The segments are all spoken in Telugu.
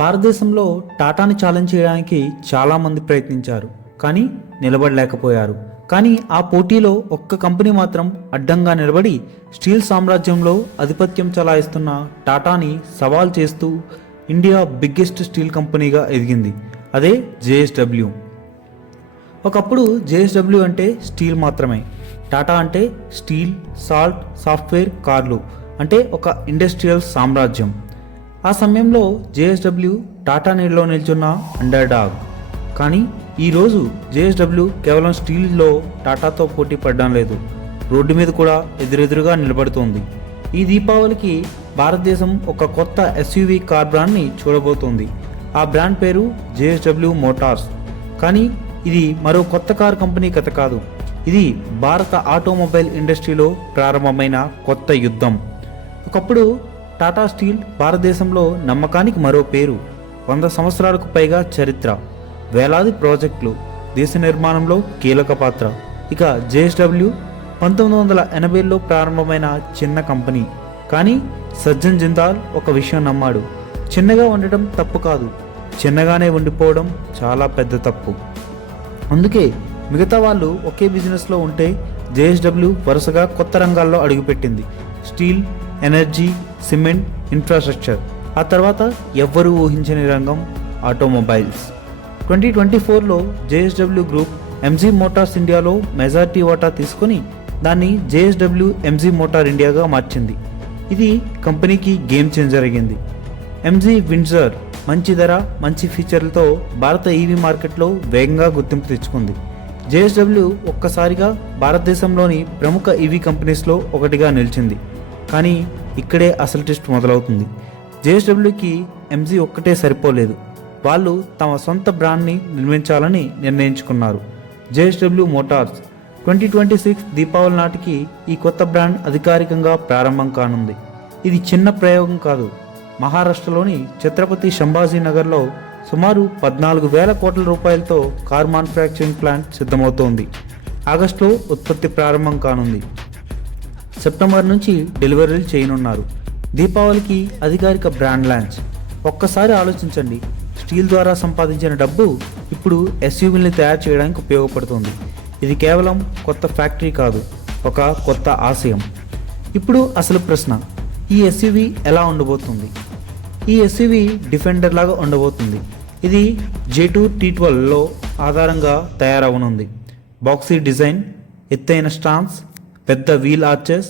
భారతదేశంలో టాటాని ఛాలెంజ్ చేయడానికి చాలామంది ప్రయత్నించారు, కానీ నిలబడలేకపోయారు. కానీ ఆ పోటీలో ఒక్క కంపెనీ మాత్రం అడ్డంగా నిలబడి స్టీల్ సామ్రాజ్యంలో ఆధిపత్యం చలాయిస్తున్న టాటాని సవాల్ చేస్తూ ఇండియా బిగ్గెస్ట్ స్టీల్ కంపెనీగా ఎదిగింది. అదే జేఎస్డబ్ల్యూ. ఒకప్పుడు జేఎస్డబ్ల్యూ అంటే స్టీల్ మాత్రమే. టాటా అంటే స్టీల్, సాల్ట్, సాఫ్ట్వేర్, కార్లు అంటే ఒక ఇండస్ట్రియల్ సామ్రాజ్యం. ఆ సమయంలో జేఎస్డబ్ల్యూ టాటా నీడలో నిల్చున్న అండర్ డాగ్. కానీ ఈరోజు జేఎస్డబ్ల్యూ కేవలం స్టీల్లో టాటాతో పోటీ పడడం లేదు, రోడ్డు మీద కూడా ఎదురెదురుగా నిలబడుతోంది. ఈ దీపావళికి భారతదేశం ఒక కొత్త ఎస్యూవీ కార్ బ్రాండ్ని చూడబోతోంది. ఆ బ్రాండ్ పేరు జేఎస్డబ్ల్యూ మోటార్స్. కానీ ఇది మరో కొత్త కార్ కంపెనీ కథ కాదు. ఇది భారత ఆటోమొబైల్ ఇండస్ట్రీలో ప్రారంభమైన కొత్త యుద్ధం. ఒకప్పుడు టాటా స్టీల్ భారతదేశంలో నమ్మకానికి మరో పేరు. 100 సంవత్సరాలకు పైగా చరిత్ర, వేలాది ప్రాజెక్టులు, దేశ నిర్మాణంలో కీలక పాత్ర. ఇక జేఎస్డబ్ల్యూ 1980లో ప్రారంభమైన చిన్న కంపెనీ. కానీ సజ్జన్ జిందాల్ ఒక విషయం నమ్మాడు: చిన్నగా ఉండటం తప్పు కాదు, చిన్నగానే ఉండిపోవడం చాలా పెద్ద తప్పు. అందుకే మిగతా వాళ్ళు ఒకే బిజినెస్లో ఉంటే జేఎస్డబ్ల్యూ వరుసగా కొత్త రంగాల్లో అడుగుపెట్టింది: స్టీల్, ఎనర్జీ, సిమెంట్, ఇన్ఫ్రాస్ట్రక్చర్. ఆ తర్వాత ఎవ్వరూ ఊహించని రంగం ఆటోమొబైల్స్. 2024లో జేఎస్డబ్ల్యూ గ్రూప్ ఎంజీ మోటార్స్ ఇండియాలో మెజారిటీ వాటా తీసుకొని దాన్ని జేఎస్డబ్ల్యూ ఎంజీ మోటార్ ఇండియాగా మార్చింది. ఇది కంపెనీకి గేమ్ చేంజర్ అయ్యింది. ఎంజీ విండ్జర్ మంచి ధర, మంచి ఫీచర్లతో భారత ఈవీ మార్కెట్లో వేగంగా గుర్తింపు తెచ్చుకుంది. జేఎస్డబ్ల్యూ ఒక్కసారిగా భారతదేశంలోని ప్రముఖ ఈవీ కంపెనీస్లో ఒకటిగా నిలిచింది. కానీ ఇక్కడే అసలు టెస్ట్ మొదలవుతుంది. జేఎస్డబ్ల్యూకి ఎంజీ ఒక్కటే సరిపోలేదు. వాళ్ళు తమ సొంత బ్రాండ్ని నిర్మించాలని నిర్ణయించుకున్నారు. జేఎస్డబ్ల్యూ మోటార్స్ 2026 దీపావళి నాటికి ఈ కొత్త బ్రాండ్ అధికారికంగా ప్రారంభం కానుంది. ఇది చిన్న ప్రయోగం కాదు. మహారాష్ట్రలోని ఛత్రపతి సంభాజీ నగర్లో సుమారు 14,000 కోట్ల రూపాయలతో కార్ మ్యానుఫ్యాక్చరింగ్ ప్లాంట్ సిద్ధమవుతోంది. ఆగస్టులో ఉత్పత్తి ప్రారంభం కానుంది. సెప్టెంబర్ నుంచి డెలివరీలు చేయనున్నారు. దీపావళికి అధికారిక బ్రాండ్ లాంచ్. ఒక్కసారి ఆలోచించండి, స్టీల్ ద్వారా సంపాదించిన డబ్బు ఇప్పుడు ఎస్యూవీని తయారు చేయడానికి ఉపయోగపడుతుంది. ఇది కేవలం కొత్త ఫ్యాక్టరీ కాదు, ఒక కొత్త ఆశయం. ఇప్పుడు అసలు ప్రశ్న: ఈ ఎస్యూవీ ఎలా ఉండబోతుంది? ఈ ఎస్యూవీ డిఫెండర్ లాగా ఉండబోతుంది. ఇది J2 T12లో ఆధారంగా తయారవనుంది. బాక్సీ డిజైన్, ఎత్తైన స్టాన్స్, పెద్ద wheel arches,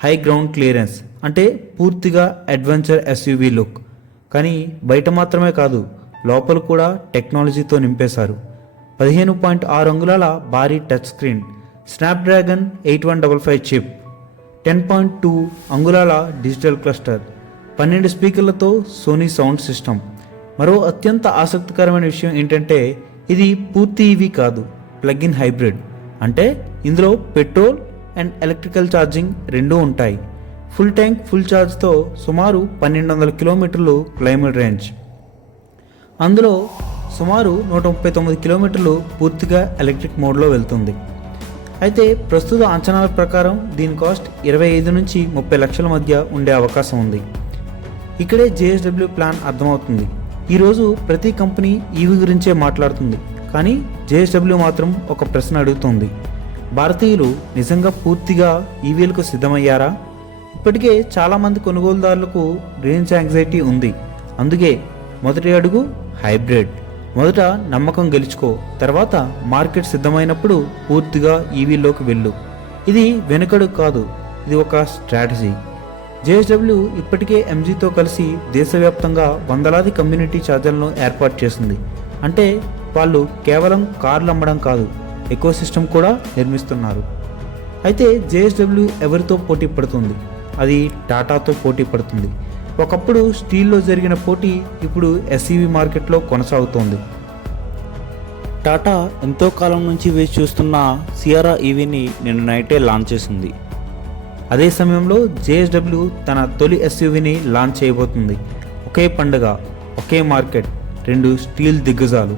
high ground clearance, అంటే పూర్తిగా అడ్వెంచర్ ఎస్యూవీ లుక్. కానీ బయట మాత్రమే కాదు, లోపల కూడా టెక్నాలజీతో నింపేశారు. 15.6 అంగుళాల భారీ టచ్ స్క్రీన్, స్నాప్డ్రాగన్ 8155 చిప్, 10.2 అంగుళాల డిజిటల్ క్లస్టర్, 12 స్పీకర్లతో సోనీ సౌండ్ సిస్టమ్. మరో అత్యంత ఆసక్తికరమైన విషయం ఏంటంటే ఇది పూర్తి ఈవీ కాదు, ప్లగ్ ఇన్ హైబ్రిడ్. అంటే ఇందులో పెట్రోల్ అండ్ ఎలక్ట్రికల్ ఛార్జింగ్ రెండూ ఉంటాయి. ఫుల్ ట్యాంక్ ఫుల్ ఛార్జ్తో సుమారు 1200 కిలోమీటర్లు క్లైమేట్ రేంజ్. అందులో సుమారు 139 కిలోమీటర్లు పూర్తిగా ఎలక్ట్రిక్ మోడ్లో వెళ్తుంది. అయితే ప్రస్తుత అంచనాల ప్రకారం దీని కాస్ట్ 25 నుంచి 30 లక్షల మధ్య ఉండే అవకాశం ఉంది. ఇక్కడే జేఎస్డబ్ల్యూ ప్లాన్ అర్థమవుతుంది. ఈరోజు ప్రతి కంపెనీ ఈవీ గురించే మాట్లాడుతుంది, కానీ జేఎస్డబ్ల్యూ మాత్రం ఒక ప్రశ్న అడుగుతుంది: భారతీయులు నిజంగా పూర్తిగా ఈవీలకు సిద్ధమయ్యారా? ఇప్పటికే చాలామంది కొనుగోలుదారులకు రేంజ్ యాంగ్జైటీ ఉంది. అందుకే మొదటి అడుగు హైబ్రిడ్. మొదట నమ్మకం గెలుచుకో, తర్వాత మార్కెట్ సిద్ధమైనప్పుడు పూర్తిగా ఈవీలోకి వెళ్ళు. ఇది వెనుకడుగు కాదు, ఇది ఒక స్ట్రాటజీ. జేఎస్డబ్ల్యూ ఇప్పటికే ఎంజీతో కలిసి దేశవ్యాప్తంగా వందలాది కమ్యూనిటీ ఛార్జర్లను ఏర్పాటు చేసింది. అంటే వాళ్ళు కేవలం కార్లు అమ్మడం కాదు, ఎకోసిస్టమ్ కూడా నిర్మిస్తున్నారు. అయితే జేఎస్డబ్ల్యూ ఎవరితో పోటీ పడుతుంది? అది టాటాతో పోటీ పడుతుంది. ఒకప్పుడు స్టీల్లో జరిగిన పోటీ ఇప్పుడు ఎస్యూవీ మార్కెట్లో కొనసాగుతోంది. టాటా ఎంతో కాలం నుంచి వేచి చూస్తున్న సియారా ఈవీని నిన్న నైటే లాంచ్ చేసింది. అదే సమయంలో జేఎస్డబ్ల్యూ తన తొలి ఎస్యూవీని లాంచ్ చేయబోతుంది. ఒకే పండుగ, ఒకే మార్కెట్, 2 స్టీల్ దిగ్గజాలు.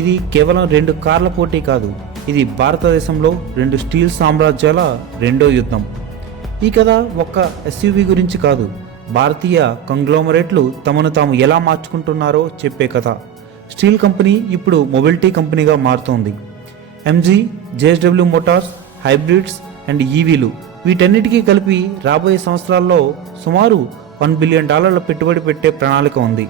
ఇది కేవలం 2 కార్ల పోటీ కాదు, ఇది భారతదేశంలో 2 స్టీల్ సామ్రాజ్యాల రెండో యుద్ధం. ఈ కథ ఒక్క ఎస్యూవీ గురించి కాదు, భారతీయ కంగ్లోమరేట్లు తమను తాము ఎలా మార్చుకుంటున్నారో చెప్పే కథ. స్టీల్ కంపెనీ ఇప్పుడు మొబిలిటీ కంపెనీగా మారుతోంది. MG, JSW Motors, hybrids and ఈవీలు వీటన్నిటికీ కలిపి రాబోయే సంవత్సరాల్లో సుమారు $1 బిలియన్ పెట్టుబడి పెట్టే ప్రణాళిక ఉంది.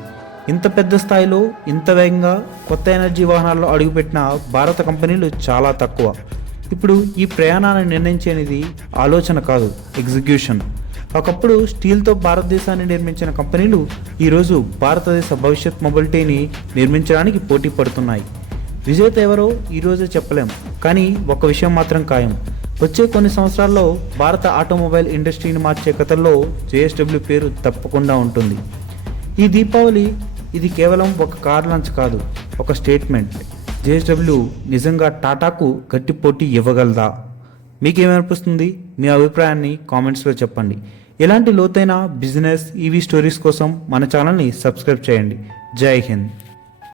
ఇంత పెద్ద స్థాయిలో ఇంత వేగంగా కొత్త ఎనర్జీ వాహనాల్లో అడుగుపెట్టిన భారత కంపెనీలు చాలా తక్కువ. ఇప్పుడు ఈ ప్రయాణాన్ని నిర్ణయించేది ఆలోచన కాదు, ఎగ్జిక్యూషన్. ఒకప్పుడు స్టీల్తో భారతదేశాన్ని నిర్మించిన కంపెనీలు ఈరోజు భారతదేశ భవిష్యత్ మొబిలిటీని నిర్మించడానికి పోటీ పడుతున్నాయి. విజేత ఎవరో ఈరోజే చెప్పలేం, కానీ ఒక విషయం మాత్రం ఖాయం. వచ్చే కొన్ని సంవత్సరాల్లో భారత ఆటోమొబైల్ ఇండస్ట్రీని మార్చే కథల్లో జేఎస్డబ్ల్యూ పేరు తప్పకుండా ఉంటుంది. ఈ దీపావళి ఇది కేవలం ఒక కార్ లాంచ్ కాదు, ఒక స్టేట్మెంట్. జేఎస్డబ్ల్యూ నిజంగా టాటాకు గట్టి పోటీ ఇవ్వగలదా? మీకేమనిపిస్తుంది? మీ అభిప్రాయాన్ని కామెంట్స్లో చెప్పండి. ఇలాంటి లోతైన బిజినెస్, ఈవీ స్టోరీస్ కోసం మన ఛానల్ని సబ్స్క్రైబ్ చేయండి. జై హింద్.